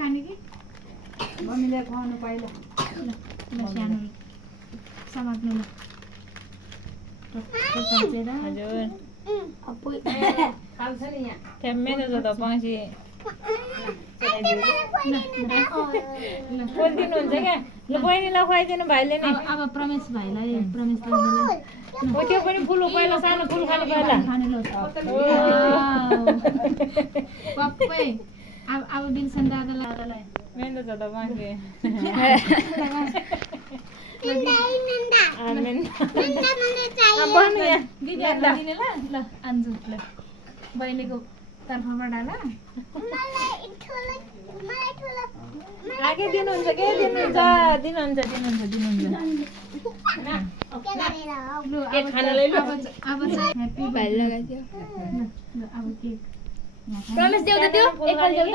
खाने कि मम्मीले खुवाउनु पहिला ल ल सानो समात्नु ल हजुर खान्छ नि यहाँ ठ्याम्मै त त पछि ल बोलिदिनुहुन्छ क्या ल बहिनीलाई खुवाइदिनु भाइले नि अब प्रमेश भाइलाई प्रमेश दाजुलाई हो त्यो पनि फुल हो पहिला सानो फुल खानु पहिला खाने ल पप्पै अब बिल्सन दादालाई मेरो त पछि दिदीहरूलाई दिने ल अन्जु ल बहिनीको तर्फबाट ल आगे दिनुहुन्छ के दिनुहुन्छ दिनुहुन्छ केक खानलाई लु अब चाहिँ ह्याप्पी भाइ लगाइदियो ल अब केक प्रमेश देऊ त त्यो एकल देऊ त